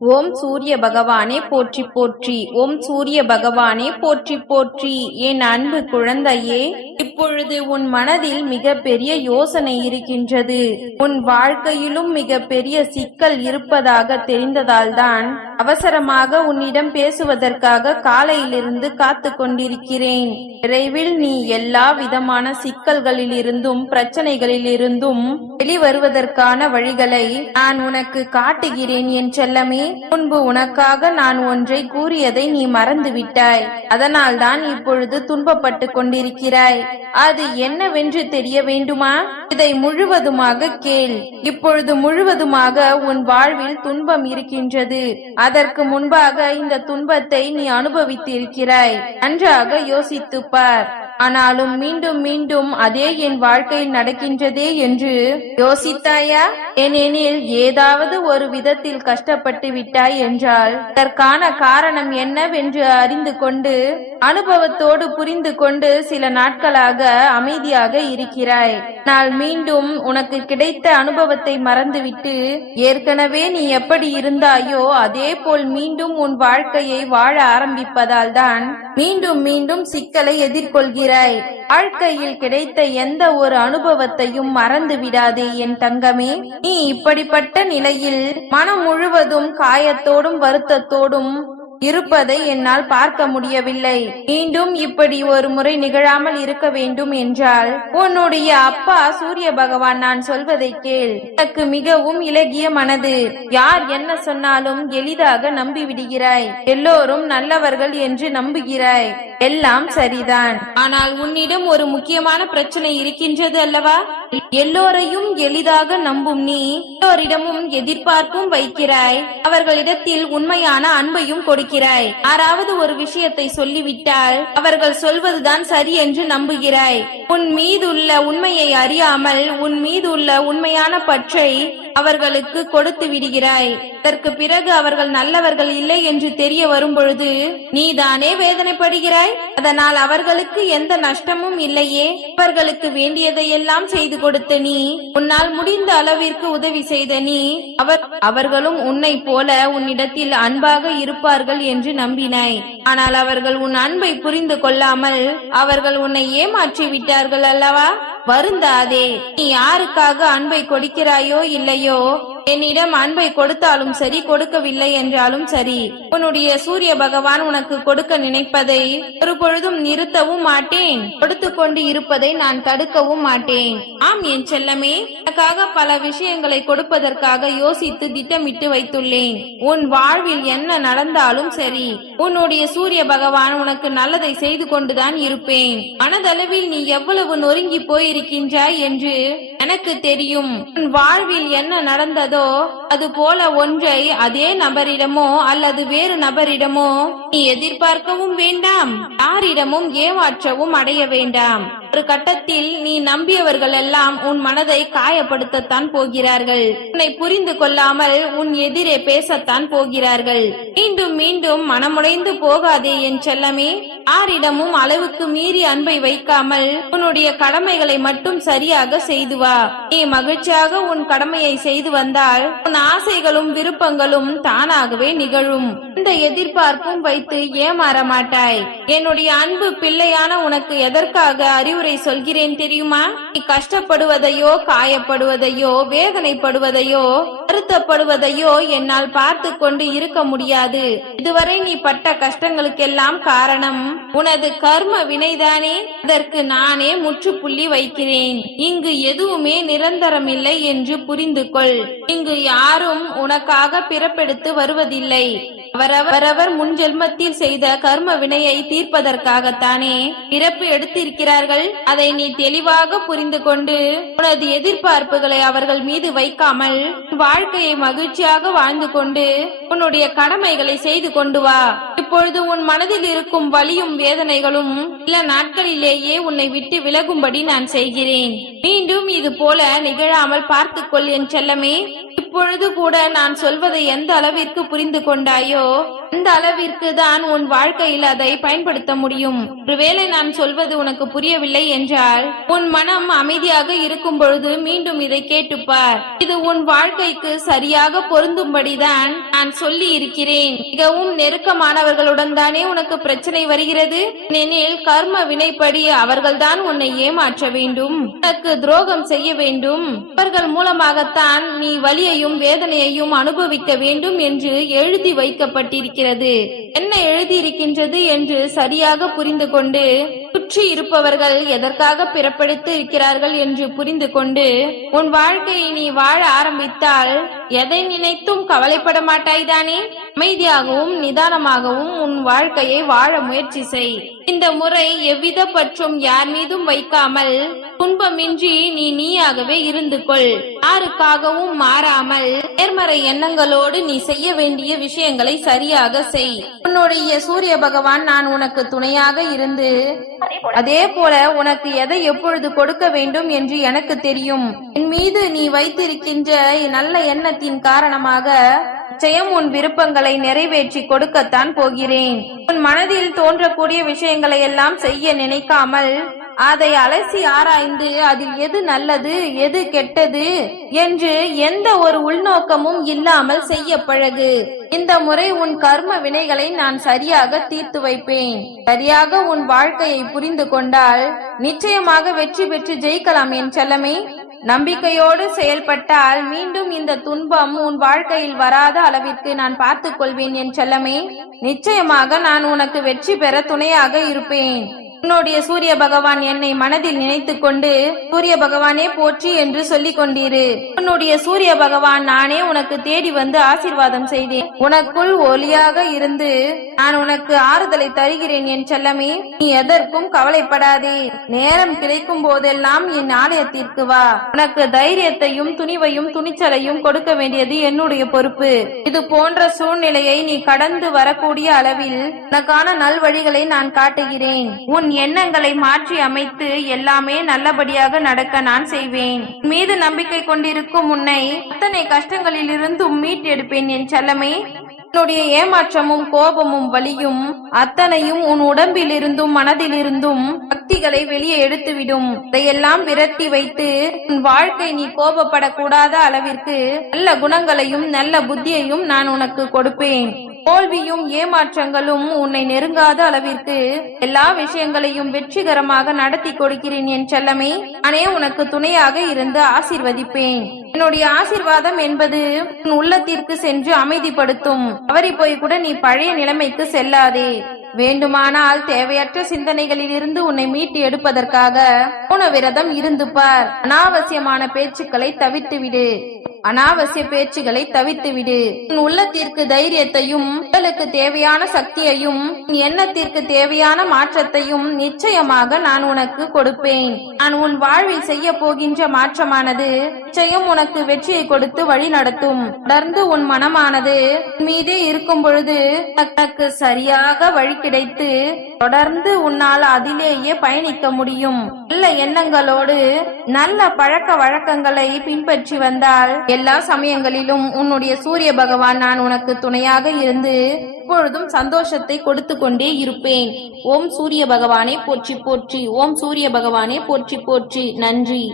ஓம் சூரிய பகவானே போற்றி போற்றி. ஓம் சூரிய பகவானே போற்றி போற்றி. என் அன்பு குழந்தையே, இப்பொழுது உன் மனதில் மிக பெரிய யோசனை இருக்கின்றது. உன் வாழ்க்கையிலும் மிக பெரிய சிக்கல் இருப்பதாக தெரிந்ததால்தான் அவசரமாக உன்னிடம் பேசுவதற்காக காலையிலிருந்து காத்து கொண்டிருக்கிறேன். விரைவில் நீ எல்லா விதமான சிக்கல்களிலிருந்தும் பிரச்சனைகளிலிருந்தும் வெளிவருவதற்கான வழிகளை நான் உனக்கு காட்டுகிறேன் என் செல்லமே. முன்பு உனக்காக நான் ஒன்றை கூறியதை நீ மறந்து விட்டாய். அதனால் தான் இப்பொழுது துன்பப்பட்டு கொண்டிருக்கிறாய். அது என்னவென்று தெரிய வேண்டுமா? இதை முழுவதுமாக கேள். இப்பொழுது முழுவதுமாக உன் வாழ்வில் துன்பம் இருக்கின்றது. அதற்கு முன்பாக இந்த துன்பத்தை நீ அனுபவித்திருக்கிறாய். நன்றாக யோசித்துப் பார். ஆனாலும் மீண்டும் மீண்டும் அதே என் வாழ்க்கையில் நடக்கின்றதே என்று யோசித்தாயா? ஏனெனில் ஏதாவது ஒரு விதத்தில் கஷ்டப்பட்டு விட்டாய் என்றால் அதற்கான காரணம் என்னவென்று அறிந்து கொண்டு அனுபவத்தோடு புரிந்து கொண்டு சில நாட்களாக அமைதியாக இருக்கிறாய். நான் மீண்டும் உனக்கு கிடைத்த அனுபவத்தை மறந்துவிட்டு ஏற்கனவே நீ எப்படி இருந்தாயோ அதே போல் மீண்டும் உன் வாழ்க்கையை வாழ ஆரம்பிப்பதால் தான் மீண்டும் மீண்டும் சிக்கலை எதிர்கொள்கிறாய். வாழ்க்கையில் கிடைத்த எந்த ஒரு அனுபவத்தையும் மறந்து விடாதே என் தங்கமே. நீ இப்படிப்பட்ட நிலையில் மனம் முழுவதும் காயத்தோடும் வருத்தத்தோடும் இருப்பதை என்னால் பார்க்க முடியவில்லை. மீண்டும் இப்படி ஒரு முறை நிகழாமல் இருக்க வேண்டும் என்றால் உன்னுடைய அப்பா சூரிய பகவான் நான் சொல்வதை கேள். எனக்கு மிகவும் இலகிய மனது. யார் என்ன சொன்னாலும் எளிதாக நம்பிவிடுகிறாய். எல்லோரும் நல்லவர்கள் என்று நம்புகிறாய். எல்லாம் சரிதான். ஆனால் உன்னிடம் ஒரு முக்கியமான பிரச்சனை இருக்கின்றது அல்லவா? எல்லோரையும் எளிதாக நம்பும் நீ எல்லோரிடமும் எதிர்பார்ப்பும் வைக்கிறாய். அவர்களிடத்தில் உண்மையான அன்பையும் கொடுக்கிறாய். யாராவது ஒரு விஷயத்தை சொல்லிவிட்டால் அவர்கள் சொல்வதுதான் சரி என்று நம்புகிறாய். உன் மீதுள்ள உண்மையை அறியாமல் உன் மீது உள்ள உண்மையான பற்றை அவர்களுக்கு கொடுத்து விடுகிறாய். அதற்கு பிறகு அவர்கள் நல்லவர்கள் இல்லை என்று தெரிய வரும் பொழுது நீதானே வேதனைப்படுகிறாய். அதனால் அவர்களுக்கு எந்த நஷ்டமும் இல்லையே. அவர்களுக்கு வேண்டியதையெல்லாம் செய்து கொடுத்த நீ, உன்னால் முடிந்த அளவிற்கு உதவி செய்த நீ, அவர்களும் உன்னை போல உன்னிடத்தில் அன்பாக இருப்பார்கள் என்று நம்பினாய். ஆனால் அவர்கள் உன் அன்பை புரிந்து கொள்ளாமல் அவர்கள் உன்னை ஏமாற்றி விட்டார்கள் அல்லவா? வருந்தாதே. நீ யாருக்காக அன்பை கொடுக்கிறாயோ இல்லையோ, என்னிடம் அன்பை கொடுத்தாலும் சரி கொடுக்கவில்லை என்றாலும் சரி, உன்னுடைய சூரிய பகவான் உனக்கு கொடுக்க நினைப்பதை ஒரு பொழுதும் நிறுத்தவும் மாட்டேன். கொடுத்து கொண்டு இருப்பதை நான் தடுக்கவும் மாட்டேன். ஆம் என் செல்லமே, உனக்காக பல விஷயங்களை கொடுப்பதற்காக யோசித்து திட்டமிட்டு வைத்துள்ளேன். உன் வாழ்வில் என்ன நடந்தாலும் சரி, உன்னுடைய சூரிய பகவான் உனக்கு நல்லதை செய்து கொண்டுதான் இருப்பேன். மனதளவில் நீ எவ்வளவு நொறுங்கி போயிருக்கின்றாய் என்று எனக்கு தெரியும். உன் வாழ்வில் என்ன நடந்ததோ அது போல ஒன்றை அதே நபரிடமோ அல்லது வேறு நபரிடமோ நீ எதிர்பார்க்கவும் வேண்டாம். யாரிடமும் ஏமாற்றவும் அடைய வேண்டாம். ஒரு கட்டத்தில் நீ நம்பியவர்கள் எல்லாம் உன் மனதை காயப்படுத்தத்தான் போகிறார்கள். உன்னை புரிந்து கொள்ளாமல் உன் எதிரே பேசத்தான் போகிறார்கள். மீண்டும் மீண்டும் மனமுடைந்து போகாதே என் செல்லமே. யாரிடமும் அளவுக்கு மீறி அன்பை வைக்காமல் உன்னுடைய கடமைகளை மட்டும் சரியாக செய்து வா. நீ மகிழ்ச்சியாக உன் கடமையை செய்து வந்தால் உன் ஆசைகளும் விருப்பங்களும் தானாகவே நிகழும். இந்த எதிர்பார்ப்பும் வைத்து ஏமாற மாட்டாய். என்னுடைய அன்பு பிள்ளையான உனக்கு எதற்காக அறிவுரை சொல்கிறேன் தெரியுமா? நீ கஷ்டப்படுவதையோ காயப்படுவதையோ வேதனைப்படுவதையோ வருத்தப்படுவதையோ என்னால் பார்த்து கொண்டு இருக்க முடியாது. இதுவரை நீ பட்ட கஷ்டங்களுக்கெல்லாம் காரணம் உனது கர்ம வினைதானே. அதற்கு நானே முற்றுப்புள்ளி வைக்கிறேன். இங்கு எதுவுமே நிரந்தரமில்லை என்று புரிந்து கொள். இங்கு யாரும் உனக்காக பிறப்பெடுத்து வருவதில்லை. அவரவர் முன் ஜென்மத்தில் செய்த கர்ம வினையை தீர்ப்பதற்காகத்தானே பிறப்பு எடுத்திருக்கிறார்கள். அதை நீ தெளிவாக புரிந்து கொண்டு உனது எதிர்பார்ப்புகளை அவர்கள் மீது வைக்காமல் வாழ்க்கையை மகிழ்ச்சியாக வாழ்ந்து கொண்டு உன்னுடைய கடமைகளை செய்து கொண்டு வா. இப்பொழுது உன் மனதில் இருக்கும் வலியும் வேதனைகளும் சில நாட்களிலேயே உன்னை விட்டு விலகும்படி நான் செய்கிறேன். மீண்டும் இது போல நிகழாமல் பார்த்துக்கொள் என் செல்லமே. இப்பொழுது கூட நான் சொல்வதை எந்த அளவிற்கு புரிந்து கொண்டாயோ அந்த அளவிற்கு தான் உன் வாழ்க்கையில் அதை பயன்படுத்த முடியும். ஒருவேளை நான் சொல்வது உனக்கு புரியவில்லை என்றால் உன் மனம் அமைதியாக இருக்கும் பொழுது மீண்டும் இதை கேட்டுப்பார். இது உன் வாழ்க்கைக்கு சரியாக பொருந்தும்படிதான் நான் சொல்லி இருக்கிறேன். மிகவும் நெருக்கமானவர்களுடன் தானே உனக்கு பிரச்சனை வருகிறது. எனில் கர்ம வினைப்படி அவர்கள்தான் உன்னை ஏமாற்ற வேண்டும், உனக்கு துரோகம் செய்ய வேண்டும். அவர்கள் மூலமாகத்தான் நீ வலியையும் வேதனையையும் அனுபவிக்க வேண்டும் என்று எழுதி வைக்கப்பட்டிருக்கிறது. என்ன எழுதியிருக்கின்றது என்று சரியாக புரிந்து கொண்டு, சுற்றி இருப்பவர்கள் எதற்காக பிறப்பெடுத்து இருக்கிறார்கள் என்று புரிந்து கொண்டு உன் வாழ்க்கையை நீ வாழ ஆரம்பித்தால் எதை நினைத்தும் கவலைப்பட மாட்டாய்தானே? அமைதியாகவும் நிதானமாகவும் உன் வாழ்க்கையை வாழ முயற்சி செய். இந்த முறை எவ்வித பற்றும் யார் மீதும் வைக்காமல் துன்பமின்றி நீ நீயாகவே இருந்து கொள். யாருக்காகவும் மாறாமல் நேர்மறை எண்ணங்களோடு நீ செய்ய வேண்டிய விஷயங்களை சரியாக செய். உன்னுடைய சூரிய பகவான் நான் உனக்கு துணையாக இருந்து அதே போல உனக்கு எதை எப்பொழுது கொடுக்க வேண்டும் என்று எனக்கு தெரியும். என் மீது நீ வைத்திருக்கின்ற நல்ல எண்ணத்தின் காரணமாக நிச்சயம் உன் விருப்பங்களை நிறைவேற்றி கொடுக்கத்தான் போகிறேன். உன் மனதில் தோன்றக்கூடிய விஷயங்களை எல்லாம் செய்ய நினைக்காமல் அதை அலசி ஆராய்ந்து அதில் எது நல்லது எது கெட்டது என்று எந்த ஒரு உள்நோக்கமும் இல்லாமல் செய்ய பழகு. இந்த முறை உன் கர்ம வினைகளை நான் சரியாக தீர்த்து வைப்பேன். சரியாக உன் வாழ்க்கையை புரிந்து கொண்டால் நிச்சயமாக வெற்றி பெற்று ஜெயிக்கலாம் என் செல்லமே. நம்பிக்கையோடு செயல்பட்டால் மீண்டும் இந்த துன்பம் உன் வாழ்க்கையில் வராத அளவிற்கு நான் பார்த்துக் கொள்வேன் என் செல்லமே. நிச்சயமாக நான் உனக்கு வெற்றி பெற துணையாக இருப்பேன். உன்னுடைய சூரிய பகவான் என்னை மனதில் நினைத்து கொண்டு சூரிய பகவானே போற்றி என்று சொல்லிக் கொண்டீரு. உன்னுடைய சூரிய பகவான் நானே உனக்கு தேடி வந்து ஆசீர்வாதம் செய்தேன். உனக்குள் ஒளியாக இருந்து நான் உனக்கு ஆறுதலை தருகிறேன் என் செல்லமே. நீ எதற்கும் கவலைப்படாதே. நேரம் கிடைக்கும் போதெல்லாம் என் ஆலயத்திற்கு வா. உனக்கு தைரியத்தையும் துணிவையும் துணிச்சலையும் கொடுக்க வேண்டியது என்னுடைய பொறுப்பு. இது போன்ற சூழ்நிலையை நீ கடந்து வரக்கூடிய அளவில் உனக்கான நல்வழிகளை நான் காட்டுகிறேன். உன் எண்ணங்களை மாற்றி அமைத்து எல்லாமே நல்லபடியாக நடக்க நான் செய்வேன். மீது நம்பிக்கை கொண்டிருக்கும் உன்னை அத்தனை கஷ்டங்களில் இருந்தும் மீட்டெடுப்பேன் என் செல்லமே. உன்னுடைய ஏமாற்றமும் கோபமும் வலியும் அத்தனையும் உன் உடம்பில் இருந்தும் மனதில் இருந்தும் சக்திகளை வெளியே எடுத்துவிடும். இதையெல்லாம் விரட்டி வைத்து உன் வாழ்க்கை நீ கோபப்படக்கூடாத அளவிற்கு நல்ல குணங்களையும் நல்ல புத்தியையும் நான் உனக்கு கொடுப்பேன். தோல்வியும் ஏமாற்றங்களும் உன்னை நெருங்காத அளவிற்கு எல்லா விஷயங்களையும் வெற்றிகரமாக நடத்தி கொடுக்கிறேன் என் செல்லமே. நானே உனக்கு துணையாக இருந்து ஆசீர்வதிப்பேன். என்னுடைய ஆசீர்வாதம் என்பது உன் உள்ளத்திற்கு சென்று அமைதிப்படுத்தும். தவறி போய் கூட நீ பழைய நிலைமைக்கு செல்லாதே. வேண்டுமானால் தேவையற்ற சிந்தனைகளில் இருந்து உன்னை மீட்டு எடுப்பதற்காக மௌன விரதம் இருந்து பார். அனாவசியமான பேச்சுக்களை தவிர்த்துவிடு. அனாவசிய பேச்சுகளை தவிர்த்துவிடு. உன் உள்ளத்திற்கு தைரியத்தையும் உடலுக்கு தேவையான சக்தியையும் எண்ணத்திற்கு தேவையான மாற்றத்தையும் நிச்சயமாக நான் உனக்கு கொடுப்பேன். நான் உன் வாழ்வில் செய்ய போகின்ற மாற்றமானது நிச்சயம் உனக்கு வெற்றியை கொடுத்து வழி நடத்தும். தொடர்ந்து உன் மனமானது மீதே இருக்கும் பொழுது உனக்கு சரியாக வழி கிடைத்து தொடர்ந்து உன்னால் அதிலேயே பயணிக்க முடியும். நல்ல எண்ணங்களோடு நல்ல பழக்க வழக்கங்களை பின்பற்றி வந்தால் எல்லா சமயங்களிலும் உன்னுடைய சூரிய பகவான் நான் உனக்கு துணையாக இருந்து எப்பொழுதும் சந்தோஷத்தை கொடுத்து கொண்டே இருப்பேன். ஓம் சூரிய பகவானே போற்றி போற்றி. ஓம் சூரிய பகவானே போற்றி போற்றி. நன்றி.